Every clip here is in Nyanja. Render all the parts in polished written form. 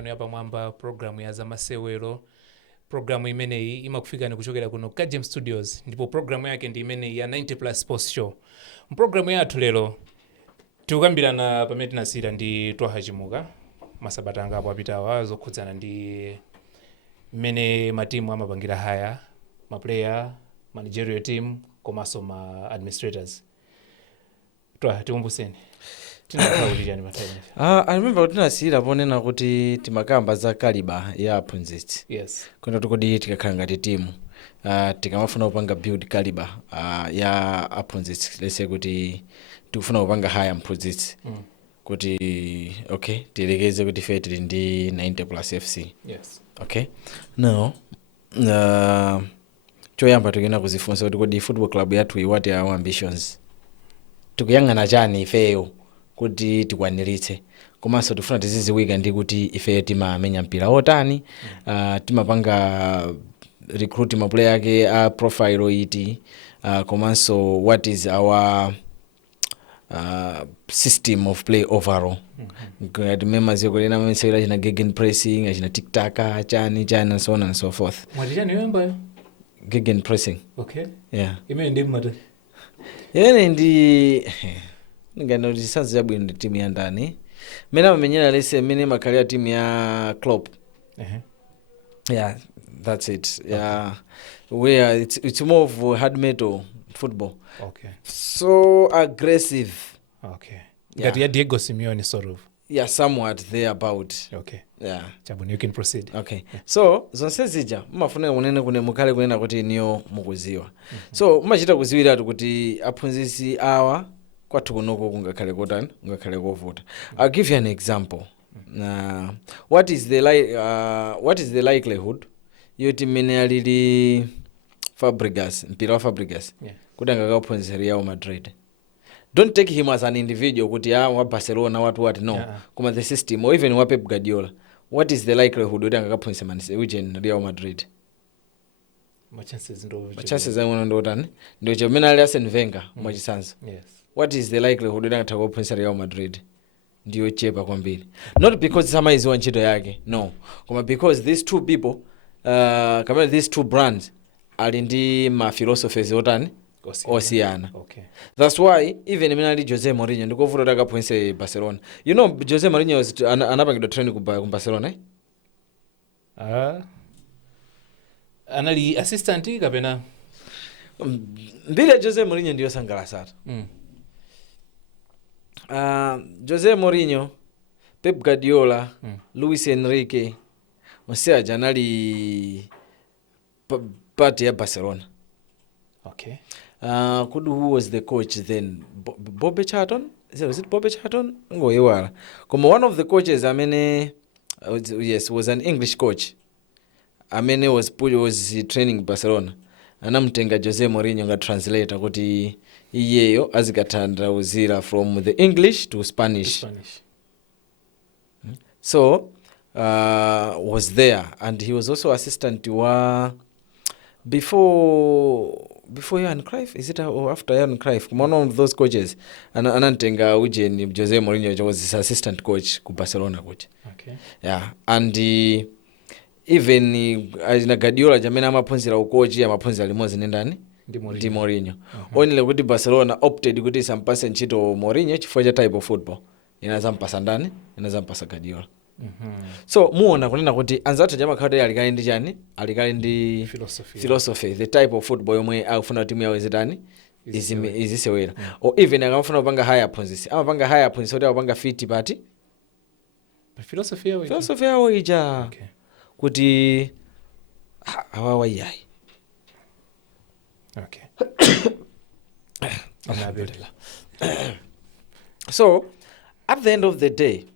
yanu yapamwamba programu ya zamasewero. Programu imeneyi imakufikani kuchokera kuno Kajem Studios, ndipo programu yake ndi imeneyi ya 90 Plus Sports Show. Programu yathu lero tikukambirana pamene tinasira ndi Taaha Chimuka masabata angapo apitawa zokhudzana ndi mmene matimu amapangira haya, maplayer, managerial team, komanso ma administrators. Taaha, tikumbuseni tinakhaulirani mataimu. I remember kuti tinasira ponena kuti timakamba za caliber ya aphunzitsi. Yes. Kuna tukudi tikakhala ngati timu. Tikamafuna kupanga build caliber ya aphunzitsi. Let's say kuti tikufuna kupanga haya mphunzitsi. Kuti okay, tilekeze kuti ife tili ndi 90 Plus FC. Yes. Okay. Now, choyamba tikena kuzifunsa kuti kodi football club yathu what are our ambitions? Tikuyang'ana chani ifeyo kuti tikwaniritse. Komanso tifuna tiziziwika ndi kuti ifeyo timamenya mpira otani, timapanga recruit ma player ake a profile iti, komanso what is our system of play overall. Ngati members yoko lena mensela achina gegen pressing, achina tic-tac, chani and so on and so forth. Mwatijani yomba? Gegen pressing. Okay. Yeah. Ime ndi mata? Yene ndi ngano lisanzi ya bwino timu ya ndani. Mena mmenyera lese mene makalia timu ya Klopp. Yeah, that's it. Yeah. Where it's more of hard metal football. Okay. So aggressive. Okay. Yeah. Got ya Diego Simeone sort of. Yeah, somewhat there about. Okay. Yeah. Chabuni, you can proceed. Okay. So zonse zija mafuna kunena kune mukale kunena kuti niyo mukuziwa. So machita kuziwira kuti aphunzitsi awa kwathu kunoko kungakhale kotani, kungakhale kovuta. I'll give you an example. What is the likelihood yoti mene alili Fabregas, mpira wa Fabregas, kuti angakaphunzitsa Real Madrid? Don't take him as an individual kuti wa Barcelona what no. Kuma the system or even wa Pep Guardiola. What is the likelihood yoti angakaphunzitsa Real Madrid? Chances ndo otani? Ndio chomene ali Arsene Wenger mwachisanzo. Yes. What is the likelihood yoti angakaphunzitsa Real Madrid? Ndio chepa kwambiri. Not because sama izi ntchito yake, no. Koma because these two people, these two brands ali ndi ma philosophies otani? Osiyana. Okay. That's why even when Jose Mourinho ndikovuta kuti akaphunzitse Barcelona. You know Jose Mourinho anapangidwa training ku Barcelona, eh? Anali assistant kapena mbili Jose Mourinho ndiyo sangalasata. Jose Mourinho, Pep Guardiola, Luis Enrique, onse anali part ya Barcelona. Okay. Who was the coach then? Bobby Charlton? Was it Bobby Charlton? Ngoyewala. Como one of the coaches, was an English coach. Was training Barcelona. Anamtenga Jose Mourinho nga translator kuti iyeyo azikatanda uzira from the English to Spanish. So was there, and he was also assistant to before Johan Cruyff, is it or after Johan Cruyff? One of those coaches, anantenga ujeni Jose Mourinho was his assistant coach ku Barcelona coach. Okay. Yeah, and even na Guardiola jamena amaphunzira ukochi amaphunzira limozi nendani ndi Mourinho. Only kuti Barcelona opted kuti sampase ntchito Mourinho chifukwa cha type of football inazampasa ndani, inazampasa Guardiola. So muona kunena kuti anzathu jama khade alikali ndi chani, alikali ndi philosophy, the type of football yomwe akufuna timu yawo izitani izisewera. Or even akamafuna kupanga higher aphunzitsi, amapanga higher aphunzitsi kuti apanga fit party philosophy yawo ija. Okay. Kuti awawa yayi. Okay. So at the end of the day,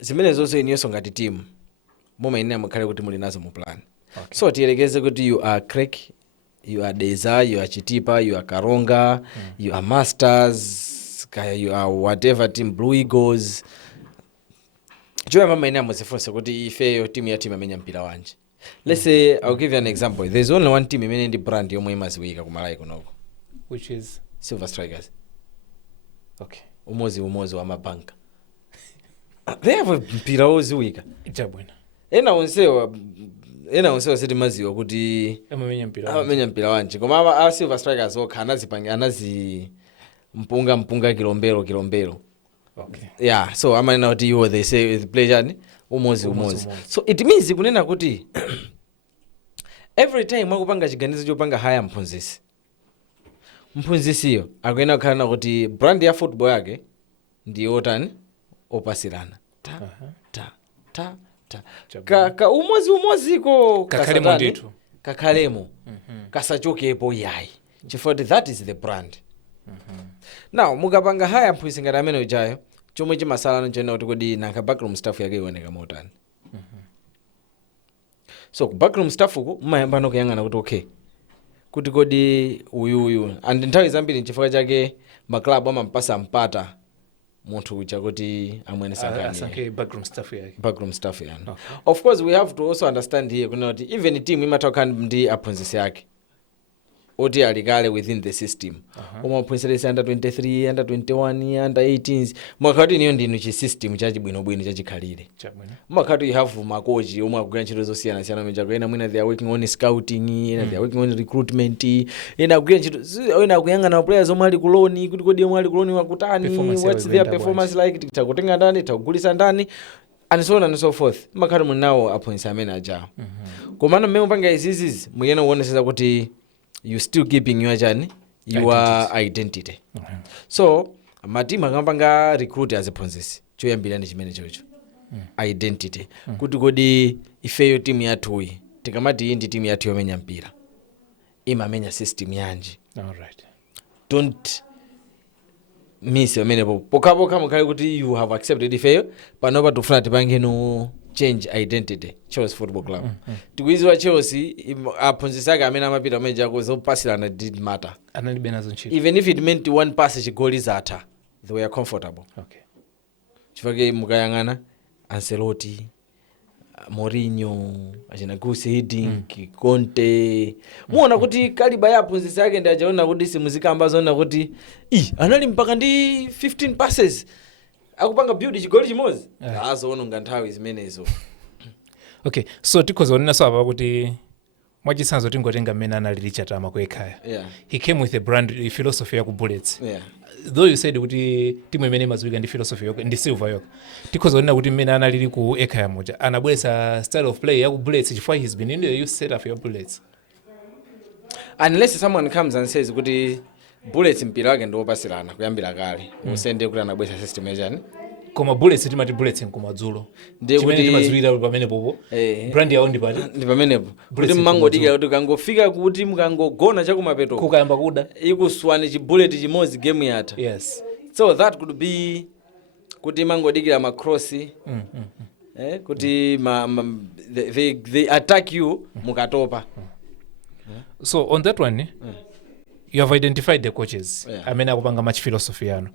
zimene zonse inyoso ngati team moma ine amakhale kuti muli nazo mu plan. Okay. So tiyelekeze kuti you are Crack, you are Deza, you are Chitipa, you are Karonga, you are Masters, you are whatever team, Blue Eagles. Joya mama ine amuzifunsa kuti ifeyo team ya team amenya mpira wanje. Let's say I'll give you an example. There's only one team imene ndi brand yomwe imaziwika kumalai kunoko, which is Silver Strikers. Okay. Umozi wa mabanka. they have mpira woziwika chabwino ena onsewa sitimaziwa kuti amamenya mpira wanji koma a silver strikers okha anazi mpunga kilombero okay yeah so amanena kuti iwo they say the play chani umozi so it means kunena kuti every time wakupanga chiganizo chopanga haya mphunzisiyo akuyenera kukhala kuti brand ya football yake ndi otani opasirana ka umoziko kakhalemo kasachokepo yayi chifukwa that is the brand now mukapanga haya mphunzisi ngati amene ujayo chomwe chimasalano chena kuti kodi nanka backroom staff yake ioneka motani so ku backroom staff uku mmayambano kuyang'ana kuti okay kuti kodi uyu and nthawi zambiri nchifukwa chake maklabu amampasa mpata munthu uja kuti amwene asankhe backroom staff yani of course we have to also understand here kuna kuti even team imatokana ndi aphunzisi yake oti alikale within the system umaphunziresa under 23 under 21 under 18s mwakati niyo ndinu chisystem chachibwinobwino chachikhalire mwakati you have makochi omwe akugwira ntchito zosiyana mija ena mwina they are working on scouting ena they are working on recruitment ena akugwira ntchito ena akuyang'ana players omwe ali kuloni kuti kodi omwe ali kuloni wakutani what's their performance like tikutenga ndani tikugulisa ndani and so on and so forth mwakati munawo aphunzisi amene ajawo komano mmene mupanga izizizi muyena kuonesesa kuti you still keeping your identity. So matimu akapanga recruit aziphunzisi choyambira ndi chimene chocho identity kuti kodi ifeyo timu yathuyi tikamati iyi ndi timu yathu yomenya mpira imamenya system yanji. Don't miss amenepo pokapoka mukhale kuti you have accepted ifeyo panopa tikufuna tipange no change identity Chelsea Football Club tikuiziwa Chelsea aphunzisi ake amene amapita meja kuzopasirana did matter analibe nazo ntchito even if it meant one pass chigoli zatha they were comfortable chifukwa mukayang'ana Ancelotti Mourinho achina Gus Hiddink Conte muona kuti kaliba ya aphunzisi ake ndi ajaona kuti simuzikamba zona kuti anali mpaka ndi 15 passes akupanga build chigoli chimozi azoona nganthawi zimenezo okay so tikozoonena so apa kuti mwachisanzo tingotenga mmene anali Richard Amakwekaya he came with a brand philosophy ya ku Bullets though you said kuti timu imene maziwika ndi philosophy yoke ndi silver yoke tikozoonena kuti mmene analili ku Ekaya moja anabwesa style of play ya ku Bullets chifukwa he's been in the youth setup ya Bullets unless someone comes and says kuti Bullets mpira wake ndi wopasirana kuyambira kale usende kuti anabwesa system yachani koma Bullets timati Bullets nkumadzulo chimene timaziwira pamene popo brand yawo ndi pamenepo kuti mmangodikira kuti kangofika kuti mukangogona chakumapeto kukayamba kuda ikuswane chibullet chimozi game yatha so that could be kuti mangodikira macross kuti they attack you mukatopa so on that one you have identified the coaches amene akupanga match philosophy yanu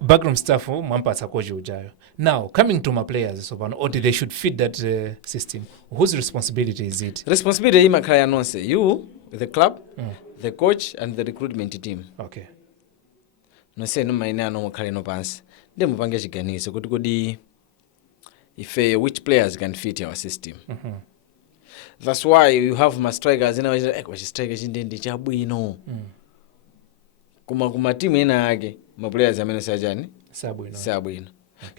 backroom staff mwampatsa coach ujayo now coming to my players so pano they should fit that system whose responsibility is it responsibility imakhala yanonse you the club the coach and the recruitment team nonse nomaine ano mukhale no pansi ndi mupange chiganizo kuti kodi ife which players can fit our system that's why you have my strikers kwa striker chindi chabwino kuma team ena ake ma players amene sajani sabwino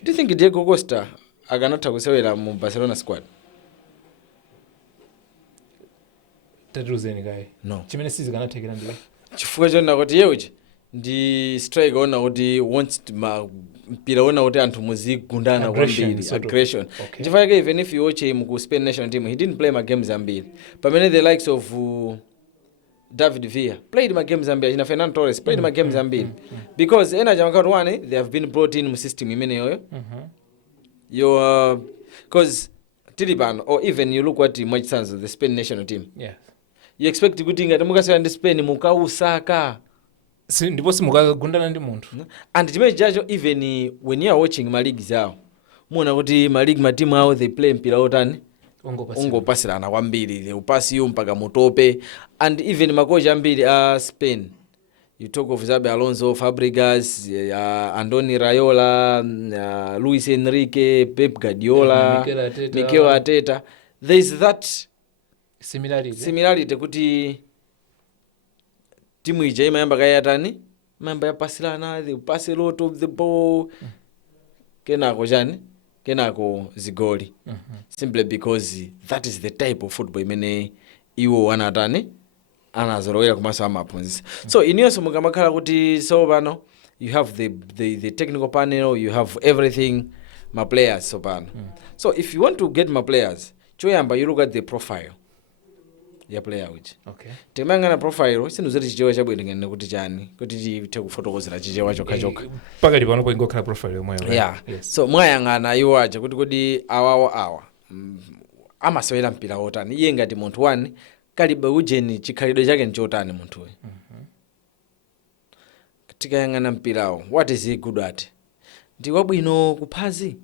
do you think Diego Costa akanatha kusewera mu Barcelona squad tatuzeni kai no chimene sizikanathekera ndi chifukwa chona kuti yeuchi ndi striker ona kuti wants mpira ona kuti anthu muzigundana kwambiri aggression chifukwa yake even if you watch him ku Spain national team he didn't play my games ambiri pamene the likes of David Villa played my games ambiri china Fernando Torres played my games ambiri because ena jamakati one they have been brought in mu system imene yoyo because Tiliban or even you look at mwachisanzo the Spain national team you expect kuti ngati mukasera ndi Spain mukausaka ndipo simukagundana ndi munthu and chimene chacho even when you are watching ma leagues awo muona kuti ma league matimu awo they play mpira otani ungopasirana kwambiri they upasi you mpaka mutope and even makocha ambiri a Spain you talk of Xabi Alonso, Fabregas, Andoni Raiola, Luis Enrique, Pep Guardiola, Mikel Arteta. There is that similarity kuti timu ija imayamba kayatani, imayamba yapasilana, they pass a lot of the ball, kenako zigoli. Simply because that is the type of football imene iwo anatani anazolowera kumaso amaphunzitsi. So iniyonso mukamakhala kuti so pano you have the technical panel, you have everything, my players so pano. So if you want to get my players, choyamba you look at the profile ya player uchi. Okay. Temangana profile sinu zoti chichewa chabwino ngene kuti chani kuti chite kufotokozera chichewa chokha. Pakati pano ko ingokhala profile yomwe. Yeah. Yes. So mwayangana iwo aja kuti awa amasewera mpira wotani iye ngati munthu wani kalibe ujeni chikhalidwe chake nchotani munthuyo. Tikayangana mpirawo, what is he good at? Ndi wabwino kuphazi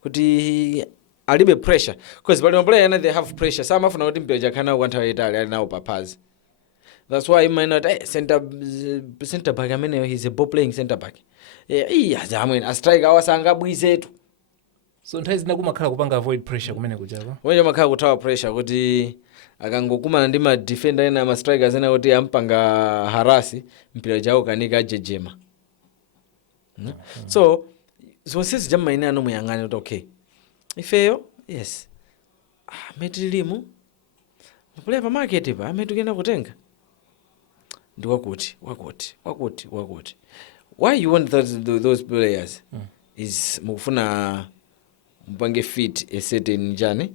kuti alibe pressure, because pali maplayer ena they have pressure, samafuna kuti mpira chakhana kwanthawi itali ali nawo paphazi. That's why you might not center back amene he's a ball playing center back. Amene a striker awasangabwizetu. So nthawi zina kumakhala kupanga avoid pressure kumene kuchapa. Wenye makhala kutawa pressure kuti akangokumana ndi ma defender ena ma strikers ena kuti ampanga harasi mpira chawo kanika jejema. So sisi jamma ine ano muyangane kuti okay. Ifeyo, yes. Metilimu. Mapulea pa market pa ametukena kutenga. Ndi wakuti. Why you want those players? Is mufuna mpange fit a certain jani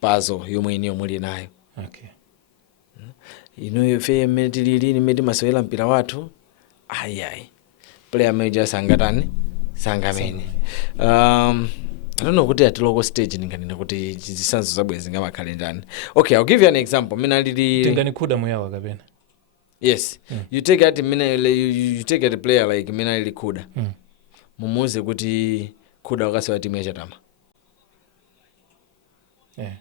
puzzle yomwe iniyo muli nayo. Okay. Ife metilili meti masewera mpira wathu. Ayi. Player major sangamene. I don't know kuti at local stage ninganena kuti chizisanzo zabwe zingamakhale ndani. Okay, I'll give you an example. Mina lili tengani kuda muyawa kapena. Yes. You take at you take at a player like Mina lili kuda. Mumuze kuti kuda wakasewa timu ya Chatama. Yeah.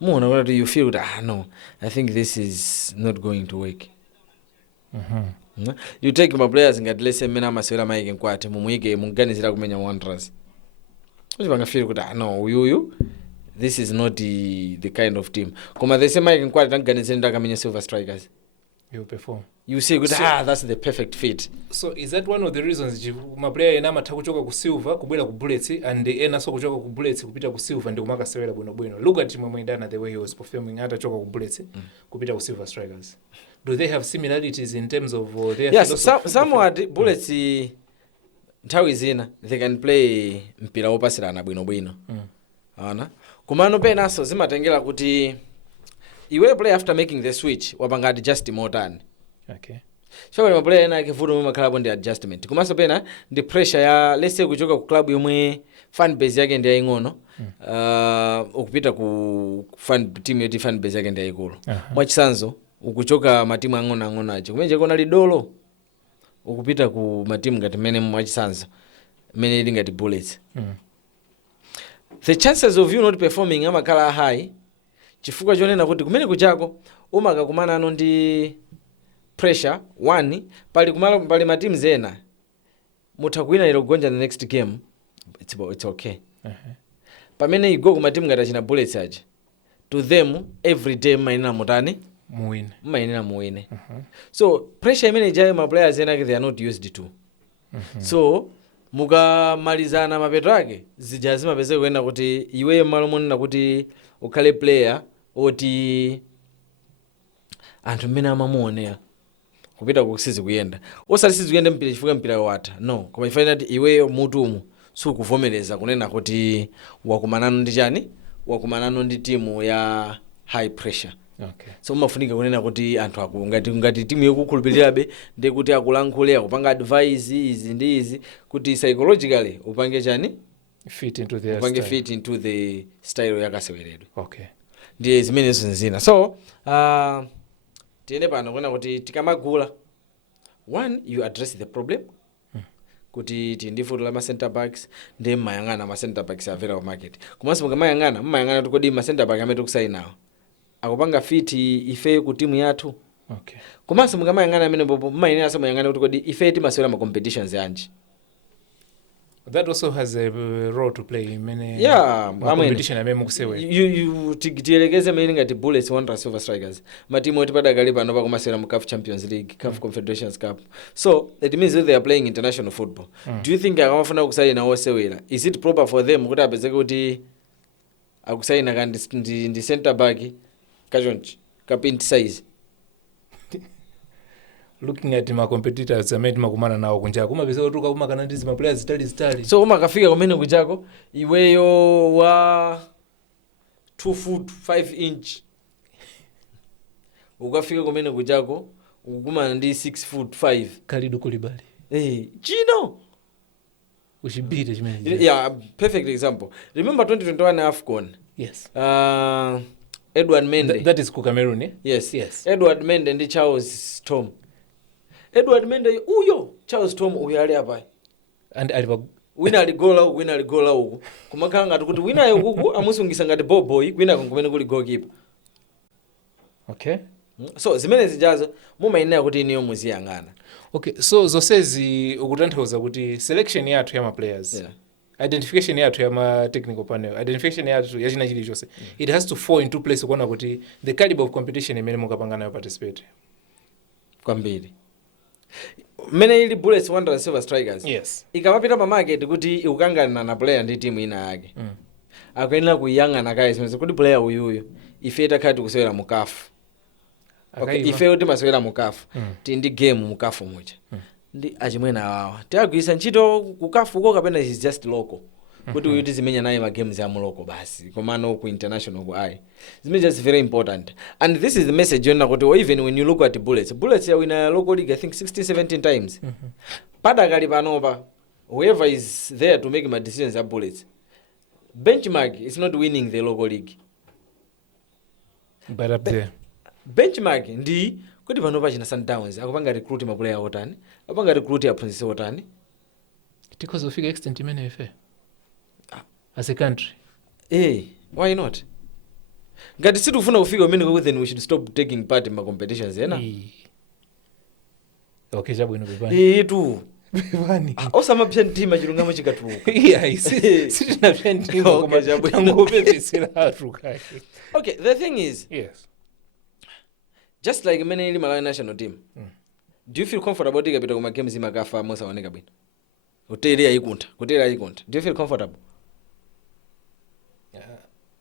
Muona kuti you feel that no, I think this is not going to work. You take my players ngati lese Mina masewera maike nkwate mumuike munganizira kumenya Wanderers. Which banga feel kuti no, this is not the kind of team. Koma they say maike nkwate tanganizira ndakamenya Silver Strikers. You perform. You say good, that's the perfect fit. So is that one of the reasons my player ena matha kuchoka ku Silver kubwera ku Bullets and ena so kuchoka ku Bullets kupita ku Silver ndi kumaka sewera bwino. Look at Mwendana the way he was performing hata choka ku Bullets kupita ku Silver Strikers. Do they have similarities in terms of their philosophy? Yes, somewhat Bullets nthawi zina they can play mpira wopasirana bwino. Ana kumano penaso zimatengera kuti iwe play after making the switch wapanga adjust more. Okay. So my player ena akivuto makhala bondi adjustment. Kumaso pena the pressure ya let's say kuchoka ku club yomwe fan base yake ndi aying'ono ukupita ku team yoti fan base yake ndi ayikulu. Mwachisanzo ukuchoka matimu ang'ono acho kumenje kona lidolo ukupita ku matimu ngati mene mwachisanzo mene ili ngati Bullets. The chances of you not performing amakhala high chifukwa chonena kuti kumene kuchako umakakumana ano ndi pressure one pali matimu zena mutakwina ilo gonja the next game it's okay. Pamene you go ku matimu ngati achina Bullets aja to them every day mainena mutani muwine. So pressure imene ijayo ma players ena they are not used to. So mukamalizana mapeto ake zija zimapezeka kuenda kuti iwe malo monena kuti ukhale player oti anthu mmene amamuonera kupita kusizi kuyenda osalizizi kuyenda mpira chifukwa mpira watha no koma ifanira kuti iweyo mutumu sukuvomereza kunena kuti wakumanano ndi chani wakumanano ndi timu ya high pressure. Okay. So umafunika kunena kuti anthu ngati timu yokukhulupirirabe ndi kuti akulankhule akupanga advice izi ndi izi kuti psychologically upange chani fit into their upange style. fit into the style yakaseweredwe. Okay. Ndiye zimene zina. So tiene pano kuna kuti tikamagula one you address the problem kuti tindifuto la ma center backs ndi mayangana ma center backs available market komanso mukamayangana mmayangana kuti kodi ma center back amene tikusainawo akupanga fit ife ku timu yathu Okay. Komanso mukamayang'ana amene popo mumayenera samayang'ana kuti kodi ife timasewera ma competitions yanji. That also has a role to play in many competition amene mukusewera. You tiyelekeze amene ngati Bullets Wanderers Silver Strikers matimu oti padakali pano pakumasewera mu CAF Champions League, CAF Confederations Cup, so it means that they are playing international football. Do you think akamafuna kusaina osewera, is it proper for them kuti apezeke kuti akusaina kandi ndi center back kachonchi kapint size? Looking at my competitors amene makumana nawo kunja kumapeza kuti ukakumakana ndi zima players zitali. So umakafika kumene kuchako iweyo wa 2 foot 5 inch ukafika kumene kuchako ukukumana ndi 6 foot 5 Kalidu Kulibali. Chino Ushibite chimene. Yeah, perfect example. Remember 2021 AFCON? Yes. Edward Mende. That is Cameroon, eh? Yes. Edward Mende ndi Charles Tom. Edward Mende uyo Charles Tom uyo ali apa. And alipa wina aligola uku. Kumakanga ngati kuti wina yuku amusungisa ngati boy kwina kumene kuli goalkeeper. Okay. So zimene zijazo mumayenera kuti iniyo muziyang'ana. Okay, so zonsezi ukutanthauza kuti selection yathu ya ma players, identification yathu ya ma technical panel, identification yathu ya china chilichonse, it has to fall into place kuona kuti the caliber of competition imene mukapanga nayo participate. Kwambiri. Mene ili Bullets Wanderers Silver Strikers. Yes. Ikamapita pa market kuti ukangana na player ndi timu ina yake. Akuyenera kuyang'ana kaye zimene kuti player uyuyo ife takati kusewera mu CAF. Okay, ife oti masewera mu CAF. Ti ndi game mu CAF mucha. Ndi achimwena awawa. Tiagwisa ntchito ku CAF uko kapena is just local. Kuti uyuti zimenya naye ma games ya mu local basi. Komano ku international ku ai. Zimene just very important. And this is the message yona kuti even when you look at Bullets ya wina local league I think 16-17 times. Padakali panopa whoever is there to make my decisions at Bullets. Benchmark is not winning the local league. But up there. Benchmark ndi kuti panopa china Sundowns akupanga recruit ma player otani, akupanga recruit aphunzitsi otani. Because ufika extent imene ife as a country. Why not? Ngati sitifuna kufika umene then we should stop taking part in my competitions yena. Okay, chabwino bebani. Tu. Bebani. Osamapsha ntima chilungamo chikatuka. Sitinapsha ntima koma chabwino ngopepesera athu kake. Okay, the thing is, yes. Just like many in Malawi national team, do you feel comfortable tikapita kuma games imakafa mosaoneka bwino? Kutera ikunta. Do you feel comfortable?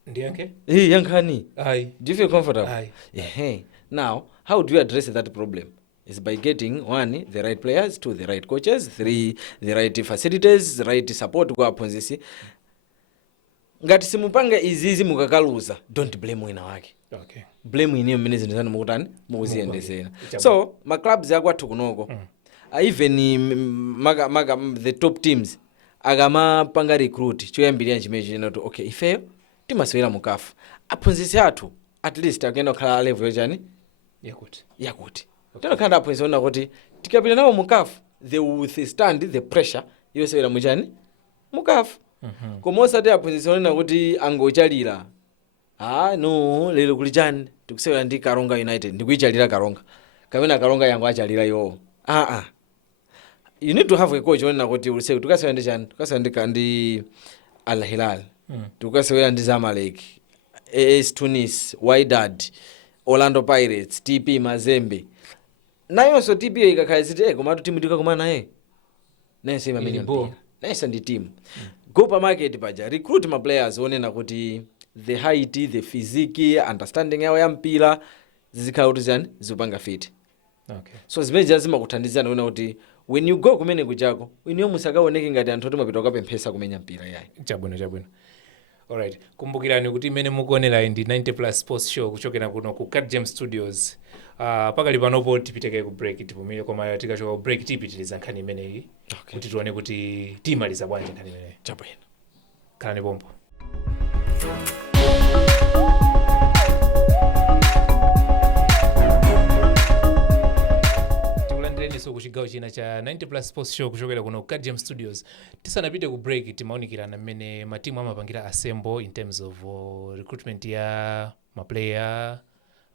Ndiyanke? Yankhani. Aye. Do you feel comfortable? Aye. Now, how do you address that problem? Is by getting 1, the right players, 2, the right coaches, 3, the right facilities, the right support kwa aphunzitsi. Ngati simupanga izizi mukakaluza, don't blame wina wake. Okay. Blame iniyo mmene zinthu zanu mukutani mukuziyendesera. So ma clubs akwathu kunoko even the top teams akamapanga recruit choyambirira chimene chinoti okay ifeyo timasewera mu CAF aphunzitsi athu at least akuyenda kukhala level yochani yakuti tinokhala aphunzitsi ona kuti tikapita nawo mu CAF they will withstand the pressure yosewera muchani mu CAF. Koma osati aphunzitsi ona kuti angochalira no lero kuli chani tikusewera ndi Karonga United ndikuichalira Karonga kapena Karonga yangu achalira yo. You need to have a coach ona kuti uliseko tukasewera ndi chani tukasewera ndi Al Hilal, tukasewera ndi Zamalek, AS Tunis, Wydad, Orlando Pirates, TP Mazembe. Nayonso TP ikakhala ziti koma timu tikakumana naye nayenso ima million. Nayenso ndi team. Go pa market paja recruit ma players onena kuti the height, the physique, understanding yawo ya mpira zikhala kuti zani zipanga fit. Okay. So zimene lazima kuthandizana ona kuti when you go kumene kuchako iniyo musakaoneke ngati anthu oti mapita kapemphesa kumenya mpira yayi. Chabwino. Alright, kumbukirani kuti imene mukuonera ndi 90+ Sports Show kuchokera kuno ku Cat Studios. Pakali panopo tipiteke ku break tipumire koma tikachoka ku break tipitiriza nkhani imeneyi kuti tione kuti timaliza bwanji nkhani imeneyi. Chabwino. Khalani pompo. So kuchigawo china cha 90+ Sports Show kuchokera kuno Cat Studios. Tisanapite ku break timaunikirana mmene matimu amapangira assemble in terms of recruitment ya ma player,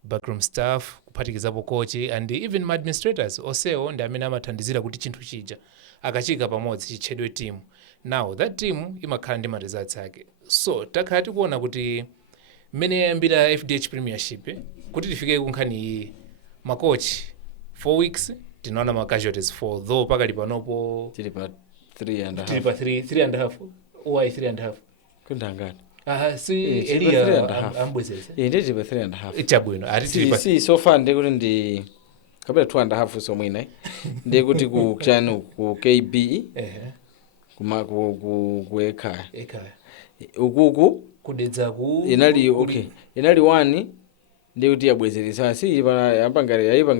backroom staff kuphatikizapo coach and even ma administrators onsewo ndi amene amathandizira kuti chinthu chija akachika pamodzi chitchedwe team. Now that team imakhala ndi ma results ake. So takhala tikuona kuti mmene yayambira FDH Premiership kuti tifike kunkhani iyi makoch 4 weeks tinaona ma casualties 4 though pakali panopo tili pa 3 and a half. tili pa 3 and a half. Why 3 and a half? Kundangani. Si tili pa 3 and a half. ambwezesa. Ndi pa 3 and a half. Chabwino. Ati Si so far ndi kuti ndi kabla 2 and a half so mwina. Ndi kuti ku chanu ku KBE. Kuma ku ekaya. Ukuku kudedza ku inali okay. Inali 1 ndi kuti yabwezeresa si yapanga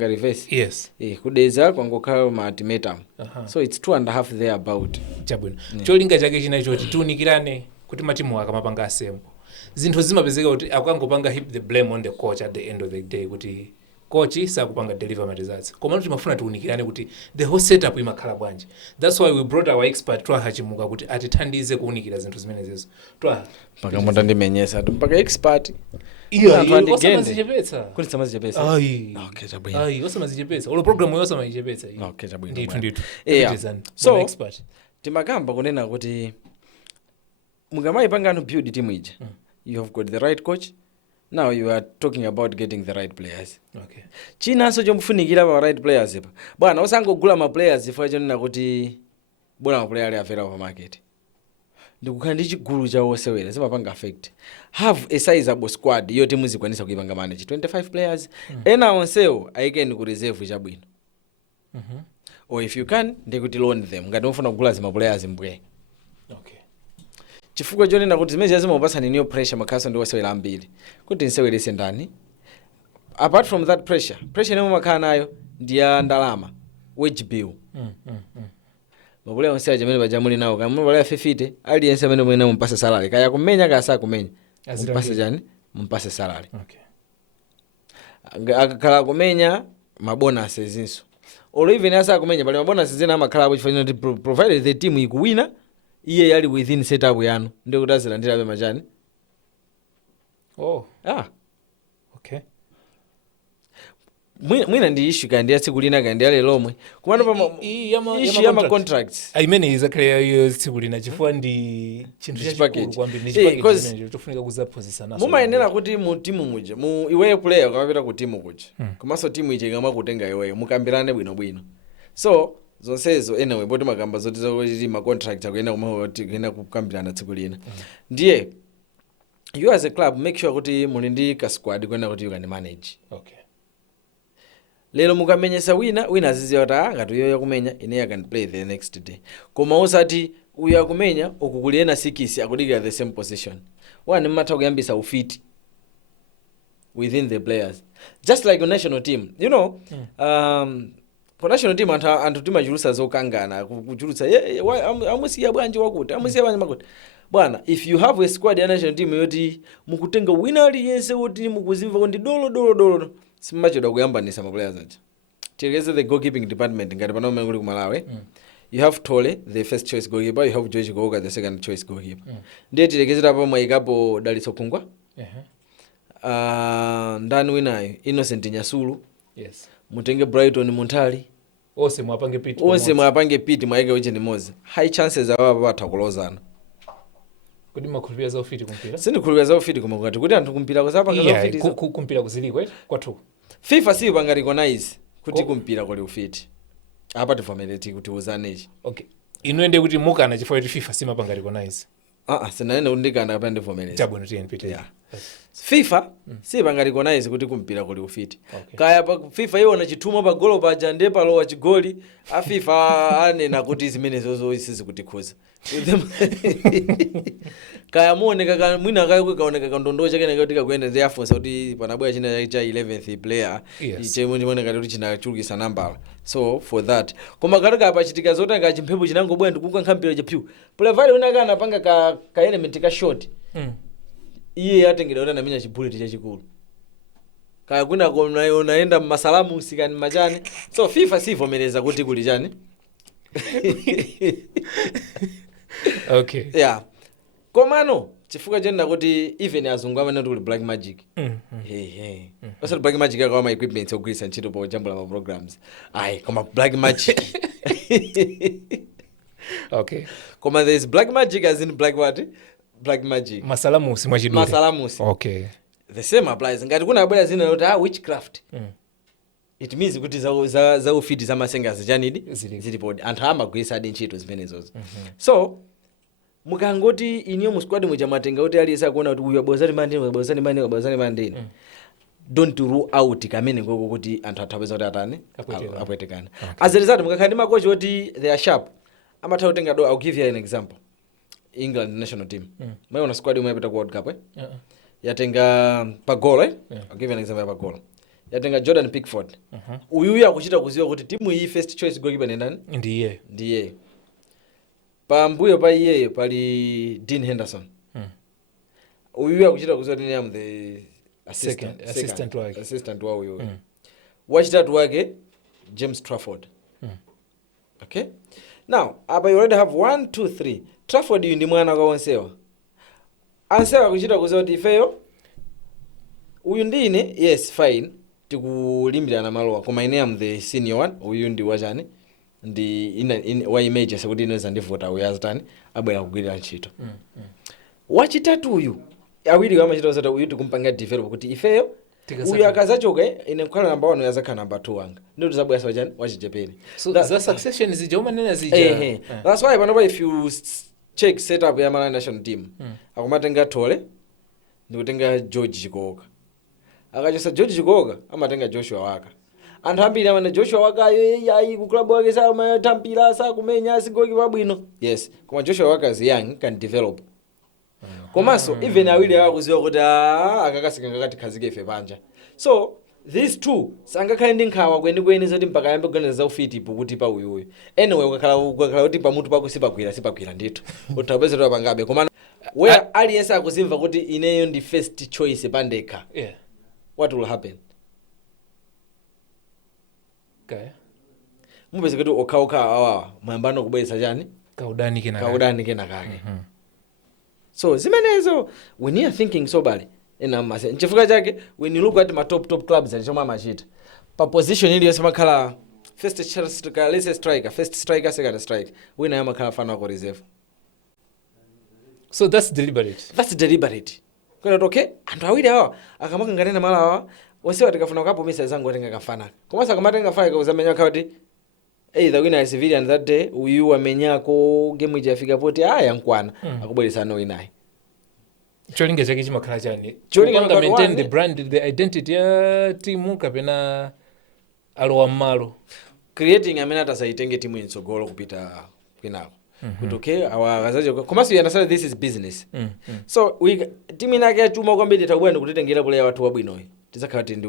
reverse. Yes. Kudedza kwangokhala ma ultimatum. So it's 2 and a half there about. Chabwino. Cholinga chake chinacho kuti tunikirane kuti matimu akamapanga assemble. Zinthu zimapezeka kuti akangopanga hip the blame on the coach at the end of the day kuti coach sakupanga deliver ma results. Koma timafuna tuunikirane kuti the whole setup imakhala bwanji. That's why we brought our expert Taaha Chimuka kuti atithandize kuunikira zinthu zimenezo. Taaha Paka monda ndimenyesa mpaka expert. Osamazichepetsa. Kuti samazichepetsa. Ai. Okay, chabwino. Osamazichepetsa. Olo program yo osamazichepetsa. Okay, chabwino. Ndithu. So expert. Timakamba kunena kuti mukamayipanga anu build team ija. You have got the right coach. Now you are talking about getting the right players. Okay. Chinanso chomufunikira pa right players ipa. Bwana osangogula ma players ifo chonena kuti bwana ma player ali afera pa market. Ndikukhala ndi chigulu cha osewera zimapanga affect. Have a sizable squad iyo timu zikwanisa kuipanga manage 25 players. Ena onsewo ayikeni ku reserve chabwino. Or if you can ndikuti loan them ngati mufuna kugula zima players mbwe. Okay. Chifukwa chonena kuti zimene zimapasa niyo pressure makhaso ndi osewera ambiri kuti nsewerese ndani. Apart from that pressure nemwe makhala nayo ndi ya ndalama wage bill. Mabule onse ajamene bajamuli nawo kama mabule afifite aliyense amene mwene mumpasa salary kaya kumenya kasa kumenya mumpasa jani mumpasa salary. Okay. Akakhala kumenya mabonuses inso or even asa kumenya bali mabonuses zina amakhala abo chifanya kuti provided the team ikuwina iye yali within setup yanu ndio kutazilandira abe majani. Okay. Mwina ndi issue kandi yasikulina kandi yale lomwe kumano pa issue ya contracts imene izakhala iyo sikulina chifukwa ndi chinthu chachikulu kwambiri ndi chipaketi chofunika kuzaphunzitsa naso. Mumayenera kuti mu timu muje mu iweyo player ukamapita ku timu kuja komanso timu ije ikamakutenga iweyo mukambirane bwinobwino. So zonsezo anyway boti makamba zoti zakuti ma contract akuyenda kuyenda kukambirana tsiku lina. Ndiye you as a club make sure kuti muli ndi ka squad kwenda kuti you can manage. Okay. Lelo mukamenyesa wina aziziwa kuti ngati uyo yakumenya ine can play the next day. Koma usati uyo yakumenya ukukuliyena sikisi akudikira the same position. Wani mmatha kuyambisa ufiti within the players. Just like a national team. You know, for national team anthu timachulusa zokangana kuchulusa amusiya bwanji wakuti amusiya bwanji makuti. Bwana if you have a squad ya national team yoti mukutenga wina aliyense woti mukuzimva kuti dolo simachoda kuyambanisa ma players aja. Tirekeze the goalkeeping department ngati pano mwe kuli ku Malawi. You have Tole the first choice goalkeeper, you have George Goga the second choice goalkeeper. Ndiye tirekeze pa mwaikapo Daliso Kungwa. Ndani winayo Innocent Nyasulu. Yes. Mutenge Brighton Muntali. Ose mwapange pit mwaike uche ni moza. High chances awa batakulozana. Kodi makhulupira za ufiti kumpira? Sindikhulupira za ufiti koma ngati kuti anthu kumpira kusapanga za ufiti kumpira kuziliko kwathu. FIFA si panga recognize kuti kumpira kuli ufiti. Apa tivomereti kuti uzanechi. Okay. Inoende kuti mukana chifukwa kuti FIFA simapanga recognize. Sinaenda kuti ndikana apa ndivomereti. Chabwino TNPT. Yeah. FIFA si panga recognize kuti kumpira kuli ufiti. Okay. Kaya pa FIFA iwona chitumo pa golo pa jande pa lowa chigoli a FIFA anena kuti zimene zozo isisi kuti khuza. Kaya muoneka mwina kaoneka kandondo chake nakati kakwenda the afonso kuti panabwera china cha 11th player iche muone ngati kuti chinachulukisa nambala. So for that koma kataka pachitika zotanga chimphepo chinangobwera ndikukankha mpira chapyu pulevali unaka anapanga ka element ka short iye atengera kuti anamenya chibullet chachikulu kaya kuna unaenda masalamu usikani machani. So FIFA sivomereza kuti kuli chani. Okay. Yeah. Komano chifukwa chenna kuti even azungu amene kuti black magic osati black magic akawa ma equipment ogwirisa ntchito pojambula ma programs ayi koma black magic okay koma there is black magic as in black what black magic masalamusi mwachidule masalamusi okay the same applies ngati kuna abwera zina kuti witchcraft it means kuti za ufiti za masenga zichanidi zilipo anthu amagwirisa adi ntchito zimenezozo so mukangoti inyo mu squad muja matenga kuti aliyesa akuona kuti uyu abozani mandeni don't rule out kamene koko kuti anthu athapeza kuti atani apwetekana as a result mukakhala ndi makochi kuti they are sharp amatha kutenga do. I'll give you an example. England national team maiona squad imwe yapita ku world cup yatenga Pagolo I'll give you an example ya Pagolo yatenga Jordan Pickford uyuyu akuchita kuziwa kuti timu iyi first choice goalkeeper ni ndani ndiye pambuyo pa iyeyo pali Dean Henderson uyuyu akuchita kuziwa kuti am the assistant wa uyuyu wachitatu wake James Trafford okay now apa you already have 1 2 3 Trafford yu ndi mwana kwa onsewa ansewa akuchita kuziwa kuti ifeyo uyu ndine yes fine tikulimbirana malowa koma ine am the senior one uyu ndi wachani ndi wa image sekuti inaweza ndivota uyu azitani abwera kugwirira ntchito wachitatu uyu awiri amachita kuzata uyu tikumpanga develop kuti ifeyo uyu akazachoka ine kukhala number 1 yazakhala number 2 wanga ndio zabwera wachani wachichepere so the succession is joma nena zija that's why panopa if you check setup ya Malawi national team akumatenga Tole ndikutenga George Chikoka akachosa George Chikoka amatenga Joshua Waka anthu ambiri amene Joshua Waka ayi ku club wake samatampira sakumenya sigoki pabwino yes koma Joshua Waka is young can develop komanso even awiri akuziwa kuti akakasika ngakati khazike ife panja so these two sangakhale ndi nkhawa kwenikweni zoti mpaka yambe kuganiza za ufiti kuti pa uyuyu anyway ukakhala kuti pamutu pako sipagwira ndithu utapeza kuti pangabe koma where aliyense akuzimva kuti ineyo ndi first choice pandekha what will happen mupeza kuti okhaokha awawa mwayambano kubweretsa chani kaudani kena kake so zimenezo when you are thinking sobali nchifukwa chake when you look at my top clubs alichomwe amachita pa position iliyonse makhala first striker first striker second striker wina yamakhala fana wako reserve so that's deliberate kwena okay anthu awiri awa akamakanganena mala awa onsewa tikafuna kukapomesa zangu otenga kafanaka komanso akamatenga faya kuzamenya kuti either winner is civilian that day uyu wamenyako game ija afika poti yankwana akubweretsa no inayi cholinga chake chimakhala chani cholinga maintain the brand the identity ya timu kapena alowa mmalo creating amene atasayitenge timu insogolo kupita kwinako kuti okay awakazaje komanso you understand this is business so timu inake yachuma kwambiri takubwera ndikutitengera kuleya watu wabwinoyo tizakhala kuti ndi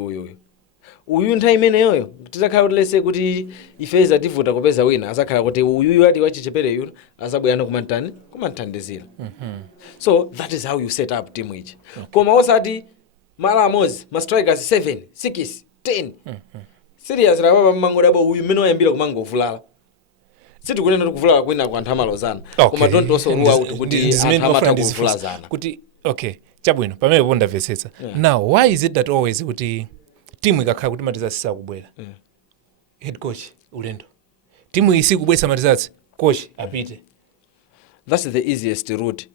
uyu nthawi imeneyoyo tizakhala kuti lese kuti ifeza tivuta kupeza wina azakhala kuti uyuyu ati wachichepere yuno azabwera kumanthandizira so that is how you set up team iji koma osati mala amozi ma strikers 7 6 10 serious rababa mangodabo uyu mmene wayambira kumangovulala sitikunena kuti kuvulala kwina kwa anthu amalozana koma don't also rule out kuti anthu amata kuvulazana kuti okay chabwino pamene ponda vesetsa now why is it that always kuti timu ikakhala kuti matizasi sakubwera head coach ulendo timu isi kubwesa matizasi coach apite that's the easiest route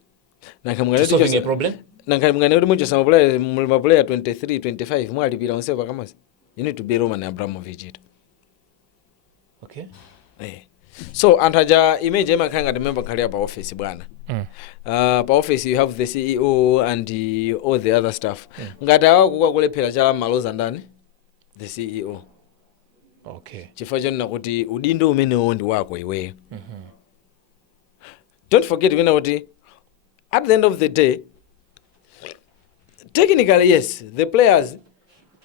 solving a problem nangamngane kuti muchosa maplayer 23 25 mwalipira onse pakamasi you need to be Roman Abramovich it okay so antaja image imakhala ngati member khalia pa office bwana pa office you have the CEO and all the other stuff ngati awako kulephera chala maloza ndani the CEO okay chifukwa chonena kuti udindo umenewo ndi wako iweyo don't forget kuti at the end of the day technically yes the players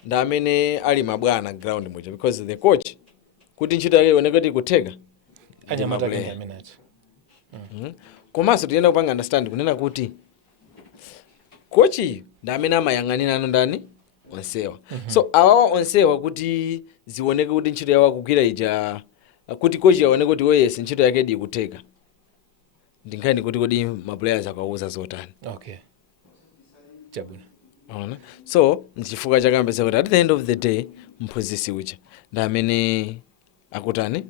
nda amene ali mabwana ground moja because the coach kuti ntchito yake ioneke kuti kutheka anyamata kene amenati komanso tiyenda kupanga understand kunena kuti coach nda amene amayang'anira ano ndani onsewa so awawa onsewa kuti zioneke kuti ntchito yawo akugwira ija kuti coach yaoneke kuti yes ntchito yake ndi kutheka ndinkhani kuti kodi ma players akauza zotani okay chabwino Ona. So nchifukwa chakambesa kuti at the end of the day mphunzitsi uja ndi amene akutani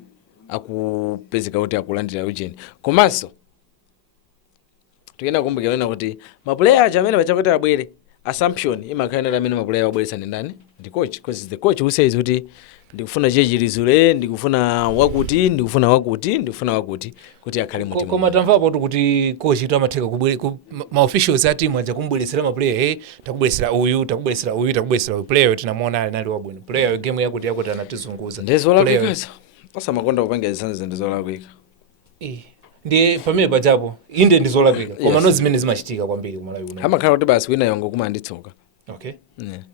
akupezeka kuti akulandira ujeni komanso tikena kumbukirana kuti mapuleya aja amene pachakuti abwere assumption imakhala amene mapuleya wabweretsa ndi ndani ndi coach because the coach who says kuti ndikufuna Chilizule ndikufuna wakuti kuti akhale mu timu. Koma tamvapo kuti coach ito amatheka ma officials a team aja kumbweresera ma player takubweresera uyu player tinamuona ali nali wabwino player game yakuti anatizunguza ndezolakwika pasamakonda kupanga zisanzo ndezolakwika ndiye pamene pajapo inde ndizolakwika koma no zimene zimachitika kwambiri kumalawi kuno amakhala kuti basi wina yongo kumanditsoka. Okay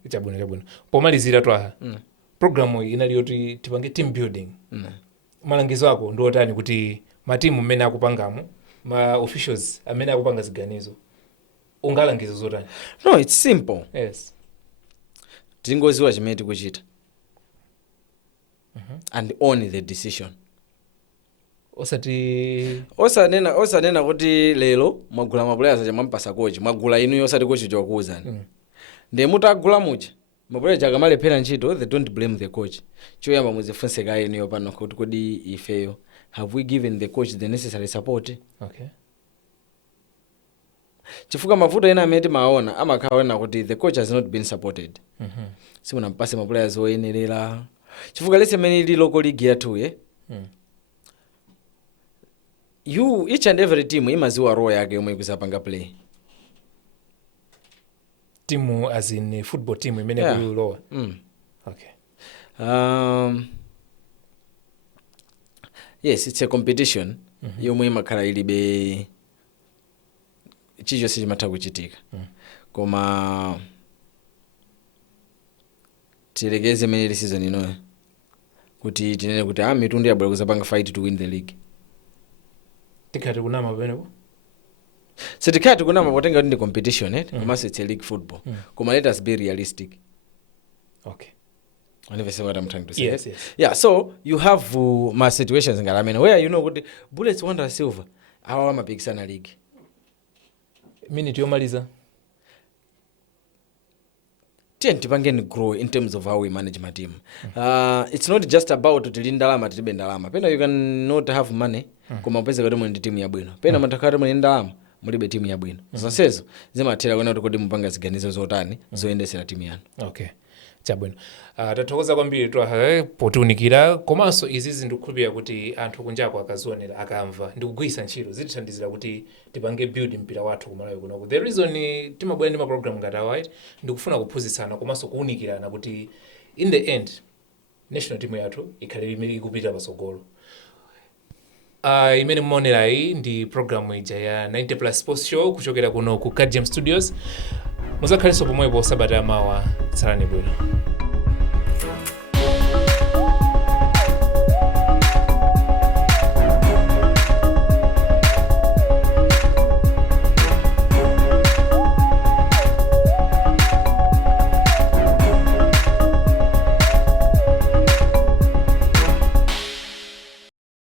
chabwino pomalizira Taaha programu inali yoti tipange team building malangizo ako ndi otani kuti matimu mmene akupangamo ma officials amene akupanga ziganizo ungalangizo zotani? No, it's simple. Yes. Tingoziwa chimene tikuchita and own the decision. osanena kuti lero mwagula mapulaya aja mwampasa coach mwagula inu osati coach chokuuzani ndiye mutagula muja mapulaya akamalephera ntchito they don't blame the coach choyamba muzifunse kaye iniyo pano kuti kodi ifeyo have we given the coach the necessary support. Okay. Chifukwa mavuto ena amene timaona amakhaona kuti the coach has not been supported. Simunampase mapulaya zoyenerera chifukwa lese mene ili local league yathu each and every team imaziwa role yake yomwe ikuzapanga play. Team as in football team imene kulowa. Okay. Yes, it's a competition. Yomwe imakhala ilibe chicho sichimatha kuchitika. Koma tilekeze mene season ino kuti tinene kuti mitundu yabwera kuzapanga fight to win the league. Tikati kunama penepo? Sitikati kunama potenga ndi competition komanso it's a league football. Koma let us be realistic. Okay. Understand what I'm trying to say? Yes. Yeah, so you have my situations ngalamene where you know kuti Bullets Wonder Silver awa mapikisana league. Minute yomaliza. Tipangeni grow in terms of how we manage my team. It's not just about to ndalama tilibe ndalama. Pena you cannot have money koma pesa kuti muli ndi team yabwino. Pena matakati muli ndalama mulibe team yabwino. Zonsezo zimathera kuona kuti kodi mupanga ziganizo zotani zoyendesera team yanu. Okay. Chabwino. Tathokoza kwambiri Taaha potiunikira komanso izizi ndikukhulupirira kuti anthu kunjako akazionera akamva ndikugwisa ntchito zitithandizira kuti tipange build mpira wathu kumalawi kuno. The reason timabwera ndi ma program ngati awa ndikufuna kuphunzitsana komanso kuunikirana kuti in the end national team yathu ikhale ikupita pasogolo. Imene mmaonera iyi ndi program ija ya 90+ Sports Show kuchokera kuno ku KGM Studios. Muzakhalenso pomwepo sabata yamawa. Tsalani bwino.